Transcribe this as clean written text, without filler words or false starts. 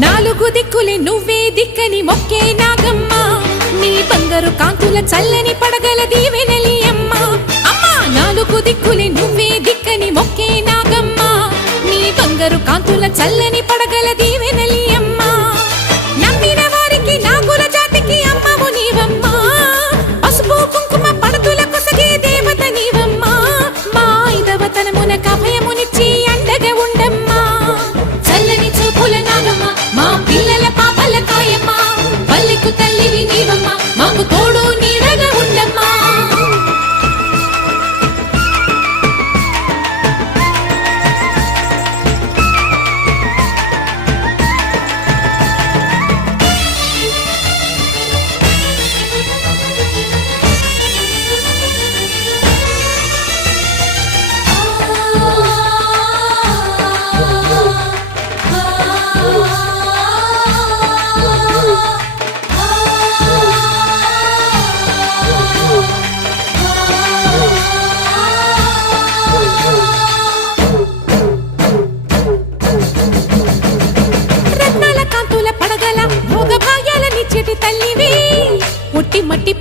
నాలుగు దిక్కులే నువ్వే దిక్కని మొక్కే నాగమ్మ నీ బంగారు కాంతుల చల్లని పడగల దీవెనలి అమ్మ అమ్మా నాలుగు దిక్కులే నువ్వే దిక్కని మొక్కే నాగమ్మ నీ బంగారు కాంతుల చల్లని పడగల దీవెనలి అమ్మ నమ్మిన వారికి నాగుల జాతికి అమ్మవు నీవమ్మ పసుపు కుంకుమ పడతుల కొసగే దేవత నీవమ్మ మా ఐదవతనమున కభయమునిచ్చి అండగా ఉండమ్మా చల్లని చూపుల నాగమ్మ మా పిల్లల పాపల కాయమ్మ పల్లెకు తల్లివి నీవమ్మ మాకు తోడు నీడగా ఉండమ్మా మట్టి